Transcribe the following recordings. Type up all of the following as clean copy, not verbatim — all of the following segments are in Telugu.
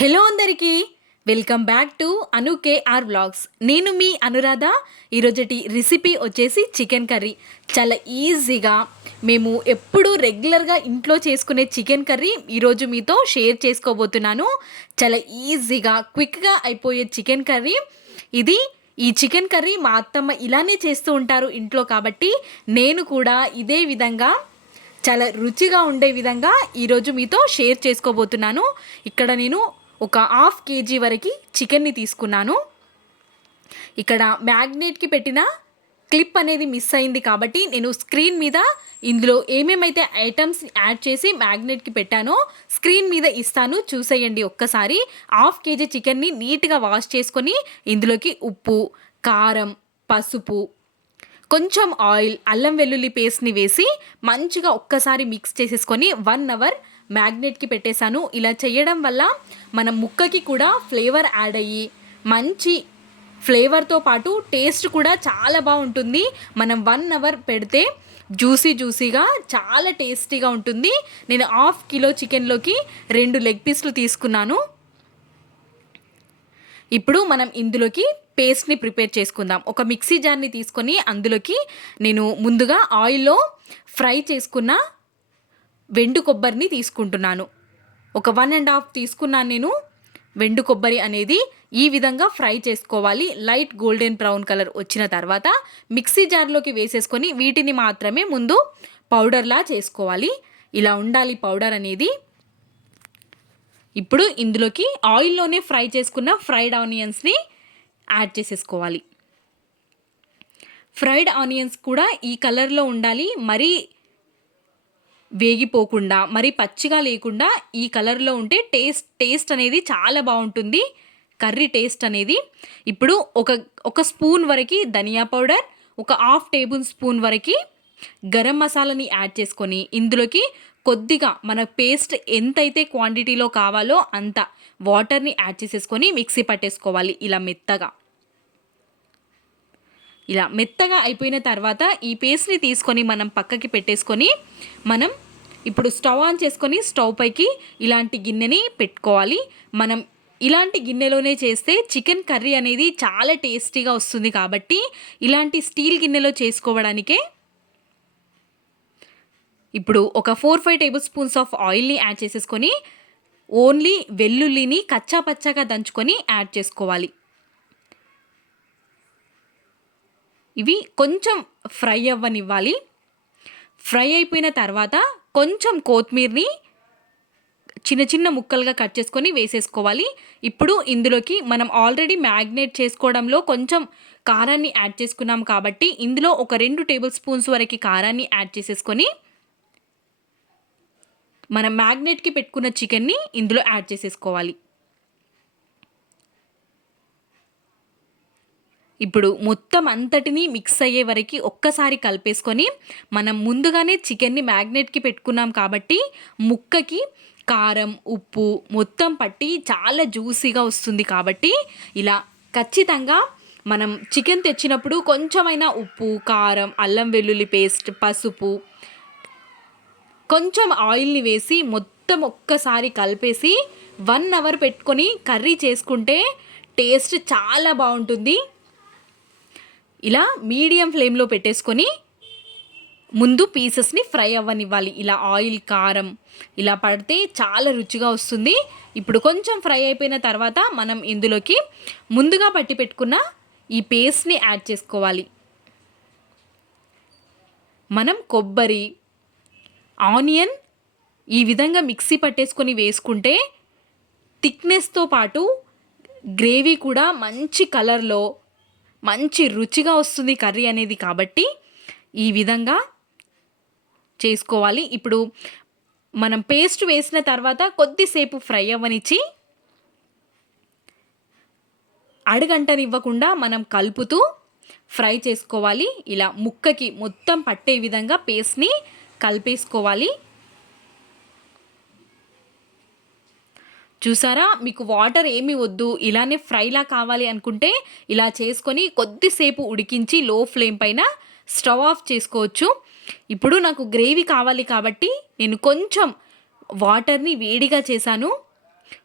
హలో అందరికీ welcome back to Anu KR vlogs. నేను మీ అనురాధ. ఈరోజటి రెసిపీ వచ్చేసి చికెన్ కర్రీ. చాలా ఈజీగా మేము ఎప్పుడూ రెగ్యులర్గా ఇంట్లో చేసుకునే చికెన్ కర్రీ ఈరోజు మీతో షేర్ చేసుకోబోతున్నాను. చాలా ఈజీగా క్విక్గా అయిపోయే చికెన్ కర్రీ ఇది. ఈ చికెన్ కర్రీ మా అత్తమ్మ ఇలానే చేస్తూ ఉంటారు ఇంట్లో, కాబట్టి నేను కూడా ఇదే విధంగా చాలా రుచిగా ఉండే విధంగా ఈరోజు మీతో షేర్ చేసుకోబోతున్నాను. ఇక్కడ నేను ఒక హాఫ్ కేజీ వరకు చికెన్ని తీసుకున్నాను. ఇక్కడ మ్యాగ్నేట్కి పెట్టిన క్లిప్ అనేది మిస్ అయింది, కాబట్టి నేను స్క్రీన్ మీద ఇందులో ఏమేమైతే ఐటమ్స్ యాడ్ చేసి మ్యాగ్నేట్కి పెట్టానో స్క్రీన్ మీద ఇస్తాను, చూసేయండి ఒక్కసారి. హాఫ్ కేజీ చికెన్ని నీట్గా వాష్ చేసుకొని ఇందులోకి ఉప్పు, కారం, పసుపు, కొంచెం ఆయిల్, అల్లం వెల్లుల్లి పేస్ట్ని వేసి మంచిగా ఒక్కసారి మిక్స్ చేసేసుకొని 1 అవర్ మ్యాగ్నేట్కి పెట్టేశాను. ఇలా చేయడం వల్ల మన ముక్కకి కూడా ఫ్లేవర్ యాడ్ అయ్యి మంచి ఫ్లేవర్తో పాటు టేస్ట్ కూడా చాలా బాగుంటుంది. మనం 1 అవర్ పెడితే జ్యూసీగా చాలా టేస్టీగా ఉంటుంది. నేను హాఫ్ కిలో చికెన్లోకి 2 లెగ్ పీస్లు తీసుకున్నాను. ఇప్పుడు మనం ఇందులోకి పేస్ట్ని ప్రిపేర్ చేసుకుందాం. ఒక మిక్సీ జార్ని తీసుకొని అందులోకి నేను ముందుగా ఆయిల్లో ఫ్రై చేసుకున్న వెండు కొబ్బరిని తీసుకుంటున్నాను. ఒక 1.5 తీసుకున్నాను నేను. వెండు కొబ్బరి అనేది ఈ విధంగా ఫ్రై చేసుకోవాలి. లైట్ గోల్డెన్ బ్రౌన్ కలర్ వచ్చిన తర్వాత మిక్సీ జార్లోకి వేసేసుకొని వీటిని మాత్రమే ముందు పౌడర్లా చేసుకోవాలి. ఇలా ఉండాలి పౌడర్ అనేది. ఇప్పుడు ఇందులోకి ఆయిల్లోనే ఫ్రై చేసుకున్న ఫ్రైడ్ ఆనియన్స్ని యాడ్ చేసేసుకోవాలి. ఫ్రైడ్ ఆనియన్స్ కూడా ఈ కలర్లో ఉండాలి, మరీ వేగిపోకుండా మరీ పచ్చిగా లేకుండా ఈ కలర్లో ఉంటే టేస్ట్ అనేది చాలా బాగుంటుంది, కర్రీ టేస్ట్ అనేది. ఇప్పుడు ఒక స్పూన్ వరకు ధనియా పౌడర్, ఒక హాఫ్ టేబుల్ స్పూన్ వరకు గరం మసాలాని యాడ్ చేసుకొని ఇందులోకి కొద్దిగా మన పేస్ట్ ఎంతైతే క్వాంటిటీలో కావాలో అంత వాటర్ని యాడ్ చేసేసుకొని మిక్సీ పట్టేసుకోవాలి. ఇలా మెత్తగా అయిపోయిన తర్వాత ఈ పేస్ట్ని తీసుకొని మనం పక్కకి పెట్టేసుకొని మనం ఇప్పుడు స్టవ్ ఆన్ చేసుకొని స్టవ్ పైకి ఇలాంటి గిన్నెని పెట్టుకోవాలి. మనం ఇలాంటి గిన్నెలోనే చేస్తే చికెన్ కర్రీ అనేది చాలా టేస్టీగా వస్తుంది, కాబట్టి ఇలాంటి స్టీల్ గిన్నెలో చేసుకోవడానికే ఇప్పుడు ఒక 4-5 టేబుల్ స్పూన్స్ ఆఫ్ ఆయిల్ని యాడ్ చేసేసుకొని ఓన్లీ వెల్లుల్లిని కచ్చా పచ్చాగా దంచుకొని యాడ్ చేసుకోవాలి. ఇవి కొంచెం ఫ్రై అవ్వనివ్వాలి. ఫ్రై అయిపోయిన తర్వాత కొంచెం కొత్తిమీరని చిన్న చిన్న ముక్కలుగా కట్ చేసుకొని వేసేసుకోవాలి. ఇప్పుడు ఇందులోకి మనం ఆల్రెడీ మ్యాగ్నేట్ చేసుకోవడంలో కొంచెం కారాన్ని యాడ్ చేసుకున్నాం, కాబట్టి ఇందులో ఒక 2 టేబుల్ స్పూన్స్ వరకు కారాన్ని యాడ్ చేసేసుకొని మనం మ్యాగ్నేట్కి పెట్టుకున్న చికెన్ని ఇందులో యాడ్ చేసేసుకోవాలి. ఇప్పుడు మొత్తం అంతటిని మిక్స్ అయ్యే వరకు ఒక్కసారి కలిపేసుకొని మనం ముందుగానే చికెన్ని మ్యాగ్నేట్కి పెట్టుకున్నాం, కాబట్టి ముక్కకి కారం, ఉప్పు మొత్తం పట్టి చాలా జ్యూసీగా వస్తుంది. కాబట్టి ఇలా ఖచ్చితంగా మనం చికెన్ తెచ్చినప్పుడు కొంచెమైనా ఉప్పు, కారం, అల్లం వెల్లుల్లి పేస్ట్, పసుపు, కొంచెం ఆయిల్ని వేసి మొత్తం ఒక్కసారి కలిపేసి 1 అవర్ పెట్టుకొని కర్రీ చేసుకుంటే టేస్ట్ చాలా బాగుంటుంది. ఇలా మీడియం ఫ్లేమ్లో పెట్టేసుకొని ముందు పీసెస్ని ఫ్రై అవ్వనివ్వాలి. ఇలా ఆయిల్, కారం ఇలా పడితే చాలా రుచిగా వస్తుంది. ఇప్పుడు కొంచెం ఫ్రై అయిపోయిన తర్వాత మనం ఇందులోకి ముందుగా పట్టి పెట్టుకున్న ఈ పేస్ట్ని యాడ్ చేసుకోవాలి. మనం కొబ్బరి, ఆనియన్ ఈ విధంగా మిక్సీ పట్టేసుకొని వేసుకుంటే థిక్నెస్తో పాటు గ్రేవీ కూడా మంచి కలర్లో మంచి రుచిగా వస్తుంది కర్రీ అనేది, కాబట్టి ఈ విధంగా చేసుకోవాలి. ఇప్పుడు మనం పేస్ట్ వేసిన తర్వాత కొద్దిసేపు ఫ్రై అవ్వనిచ్చి అడుగంటనివ్వకుండా మనం కలుపుతూ ఫ్రై చేసుకోవాలి. ఇలా ముక్కకి మొత్తం పట్టే విధంగా పేస్ట్ని కలిపేసుకోవాలి. చూసారా, మీకు వాటర్ ఏమీ వద్దు, ఇలానే ఫ్రైలా కావాలి అనుకుంటే ఇలా చేసుకొని కొద్దిసేపు ఉడికించి లో ఫ్లేమ్ పైన స్టవ్ ఆఫ్ చేసుకోవచ్చు. ఇప్పుడు నాకు గ్రేవీ కావాలి కాబట్టి నేను కొంచెం వాటర్ని వేడిగా చేశాను.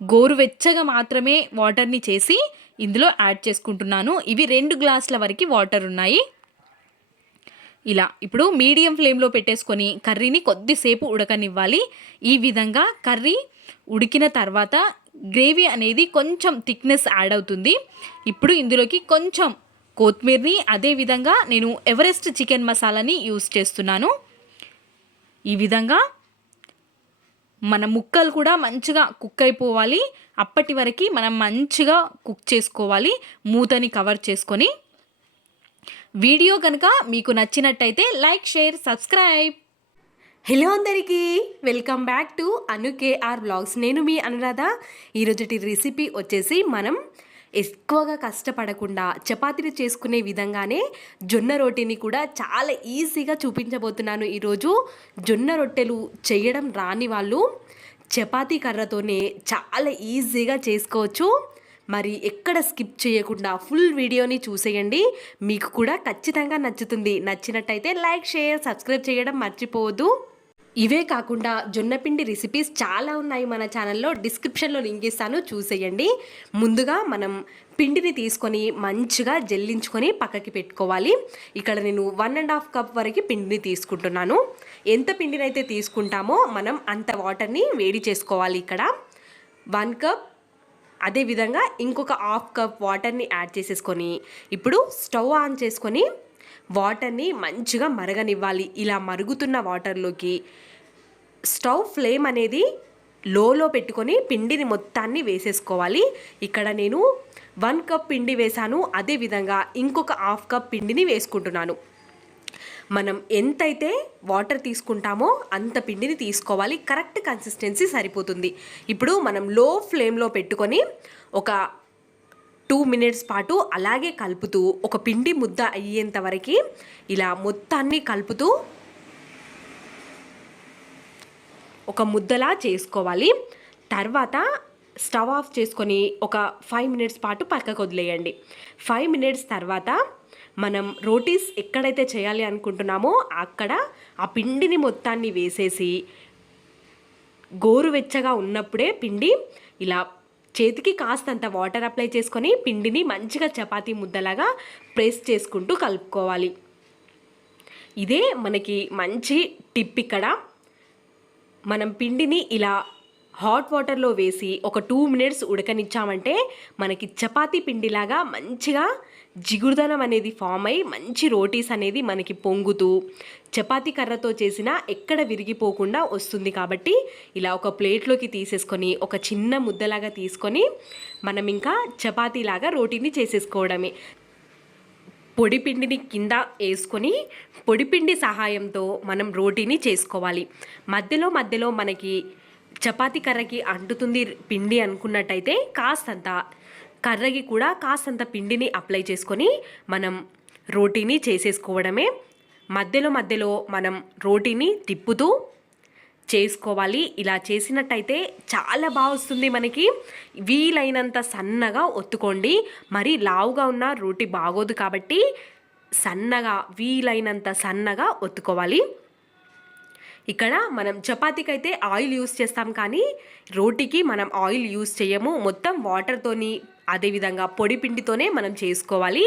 గోరువెచ్చగా మాత్రమే వాటర్ని చేసి ఇందులో యాడ్ చేసుకుంటున్నాను. ఇవి 2 గ్లాసుల వరకు వాటర్ ఉన్నాయి. ఇలా ఇప్పుడు మీడియం ఫ్లేమ్లో పెట్టేసుకొని కర్రీని కొద్దిసేపు ఉడకనివ్వాలి. ఈ విధంగా కర్రీ ఉడికిన తర్వాత గ్రేవీ అనేది కొంచెం థిక్నెస్ యాడ్ అవుతుంది. ఇప్పుడు ఇందులోకి కొంచెం కొత్తిమీరని, అదేవిధంగా నేను ఎవరెస్ట్ చికెన్ మసాలాని యూస్ చేస్తున్నాను. ఈ విధంగా మన ముక్కలు కూడా మంచిగా కుక్ అయిపోవాలి. అప్పటి వరకు మనం మంచిగా కుక్ చేసుకోవాలి మూతని కవర్ చేసుకొని. వీడియో కనుక మీకు నచ్చినట్టయితే లైక్, షేర్, సబ్స్క్రైబ్. హలో అందరికీ, welcome back to Anu KR vlogs. నేను మీ అనురాధ. ఈరోజుటి రెసిపీ వచ్చేసి మనం ఎక్కువగా కష్టపడకుండా చపాతీలు చేసుకునే విధంగానే జొన్న రోటీని కూడా చాలా ఈజీగా చూపించబోతున్నాను. ఈరోజు జొన్న రొట్టెలు చేయడం రాని వాళ్ళు చపాతీ కర్రతోనే చాలా ఈజీగా చేసుకోవచ్చు. మరి ఎక్కడ స్కిప్ చేయకుండా ఫుల్ వీడియోని చూసేయండి, మీకు కూడా ఖచ్చితంగా నచ్చుతుంది. నచ్చినట్టయితే లైక్, షేర్, సబ్స్క్రైబ్ చేయడం మర్చిపోవద్దు. ఇవే కాకుండా జొన్నపిండి రెసిపీస్ చాలా ఉన్నాయి మన ఛానల్లో, డిస్క్రిప్షన్లో లింక్ ఇస్తాను, చూసేయండి. ముందుగా మనం పిండిని తీసుకొని మంచిగా జల్లించుకొని పక్కకి పెట్టుకోవాలి. ఇక్కడ నేను 1.5 కప్ వరకు పిండిని తీసుకుంటున్నాను. ఎంత పిండినైతే తీసుకుంటామో మనం అంత వాటర్ని వేడి చేసుకోవాలి. ఇక్కడ 1 కప్, అదేవిధంగా ఇంకొక 1/2 కప్ వాటర్ని యాడ్ చేసేసుకొని ఇప్పుడు స్టవ్ ఆన్ చేసుకొని వాటర్ని మంచిగా మరగనివ్వాలి. ఇలా మరుగుతున్న వాటర్లోకి స్టవ్ ఫ్లేమ్ అనేది లోలో పెట్టుకొని పిండిని మొత్తాన్ని వేసేసుకోవాలి. ఇక్కడ నేను 1 కప్ పిండి వేసాను, అదేవిధంగా ఇంకొక 1/2 కప్ పిండిని వేసుకుంటున్నాను. మనం ఎంతైతే వాటర్ తీసుకుంటామో అంత పిండిని తీసుకోవాలి. కరెక్ట్ కన్సిస్టెన్సీ సరిపోతుంది. ఇప్పుడు మనం లో ఫ్లేమ్లో పెట్టుకొని ఒక 2 మినిట్స్ పాటు అలాగే కలుపుతూ ఒక పిండి ముద్ద అయ్యేంత వరకు ఇలా మొత్తాన్ని కలుపుతూ ఒక ముద్దలా చేసుకోవాలి. తర్వాత స్టవ్ ఆఫ్ చేసుకొని ఒక 5 మినిట్స్ పాటు పక్కకు వదిలేయండి. 5 మినిట్స్ తర్వాత మనం రోటీస్ ఎక్కడైతే చేయాలి అనుకుంటున్నామో అక్కడ ఆ పిండిని మొత్తాన్ని వేసేసి గోరువెచ్చగా ఉన్నప్పుడే పిండి ఇలా చేతికి కాస్తంత వాటర్ అప్లై చేసుకొని పిండిని మంచిగా చపాతీ ముద్దలాగా ప్రెస్ చేసుకుంటూ కలుపుకోవాలి. ఇదే మనకి మంచి టిప్. ఇక్కడ మనం పిండిని ఇలా హాట్ వాటర్లో వేసి ఒక 2 మినిట్స్ ఉడకనిచ్చామంటే మనకి చపాతీ పిండిలాగా మంచిగా జిగురుదనం అనేది ఫామ్ అయ్యి మంచి రోటీస్ అనేది మనకి పొంగుతూ చపాతీ కర్రతో చేసిన ఎక్కడ విరిగిపోకుండా వస్తుంది. కాబట్టి ఇలా ఒక ప్లేట్లోకి తీసేసుకొని ఒక చిన్న ముద్దలాగా తీసుకొని మనం ఇంకా చపాతీలాగా రోటీని చేసేసుకోవడమే. పొడిపిండిని కింద వేసుకొని పొడిపిండి సహాయంతో మనం రోటీని చేసుకోవాలి. మధ్యలో మధ్యలో మనకి చపాతీ కర్రకి అంటుతుంది పిండి అనుకున్నట్టయితే కాస్తంత కర్రకి కూడా కాస్తంత పిండిని అప్లై చేసుకొని మనం రోటీని చేసేసుకోవడమే. మధ్యలో మధ్యలో మనం రోటీని తిప్పుతూ చేసుకోవాలి. ఇలా చేసినట్టయితే చాలా బాగా వస్తుంది మనకి. వీలైనంత సన్నగా ఒత్తుకోండి, మరి లావుగా ఉన్న రోటీ బాగోదు కాబట్టి సన్నగా, వీలైనంత సన్నగా ఒత్తుకోవాలి. ఇక్కడ మనం చపాతీకి అయితే ఆయిల్ యూస్ చేస్తాం, కానీ రోటీకి మనం ఆయిల్ యూస్ చేయము. మొత్తం వాటర్తోని అదేవిధంగా పొడి పిండితోనే మనం చేసుకోవాలి.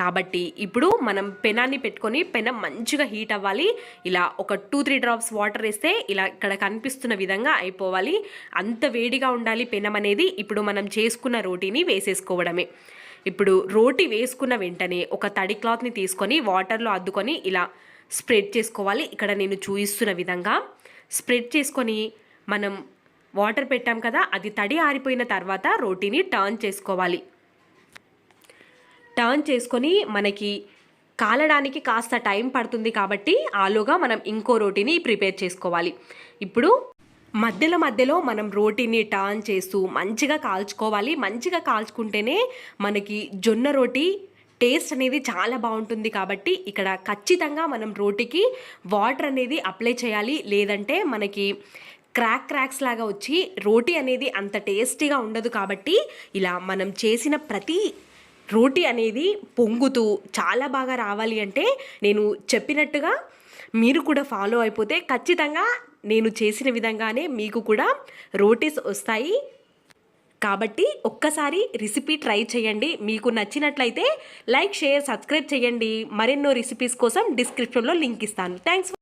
కాబట్టి ఇప్పుడు మనం పెనాన్ని పెట్టుకొని పెనం మంచిగా హీట్ అవ్వాలి. ఇలా ఒక 2-3 డ్రాప్స్ వాటర్ వేస్తే ఇలా ఇక్కడ కనిపిస్తున్న విధంగా అయిపోవాలి. అంత వేడిగా ఉండాలి పెనం అనేది. ఇప్పుడు మనం చేసుకున్న రోటీని వేసేసుకోవడమే. ఇప్పుడు రోటీ వేసుకున్న వెంటనే ఒక తడి క్లాత్ని తీసుకొని వాటర్లో అద్దుకొని ఇలా స్ప్రెడ్ చేసుకోవాలి. ఇక్కడ నేను చూపిస్తున్న విధంగా స్ప్రెడ్ చేసుకొని మనం వాటర్ పెట్టాం కదా, అది తడి ఆరిపోయిన తర్వాత రోటీని టర్న్ చేసుకోవాలి. టర్న్ చేసుకొని మనకి కాలడానికి కాస్త టైం పడుతుంది కాబట్టి ఆలోగా మనం ఇంకో రోటీని ప్రిపేర్ చేసుకోవాలి. ఇప్పుడు మధ్యలో మధ్యలో మనం రోటీని టర్న్ చేస్తూ మంచిగా కాల్చుకోవాలి. మంచిగా కాల్చుకుంటేనే మనకి జొన్న రోటీ టేస్ట్ అనేది చాలా బాగుంటుంది. కాబట్టి ఇక్కడ ఖచ్చితంగా మనం రోటీకి వాటర్ అనేది అప్లై చేయాలి, లేదంటే మనకి క్రాక్స్ లాగా వచ్చి రోటీ అనేది అంత టేస్టీగా ఉండదు. కాబట్టి ఇలా మనం చేసిన ప్రతి రోటీ అనేది పొంగుతూ చాలా బాగా రావాలి అంటే నేను చెప్పినట్టుగా మీరు కూడా ఫాలో అయిపోతే ఖచ్చితంగా నేను చేసిన విధంగానే మీకు కూడా రోటీస్ వస్తాయి. కాబట్టి ఒక్కసారి రెసిపీ ట్రై చేయండి. మీకు నచ్చినట్లయితే లైక్, షేర్, సబ్స్క్రైబ్ చేయండి. మరెన్నో రెసిపీస్ కోసం డిస్క్రిప్షన్లో లింక్ ఇస్తాను. థ్యాంక్స్.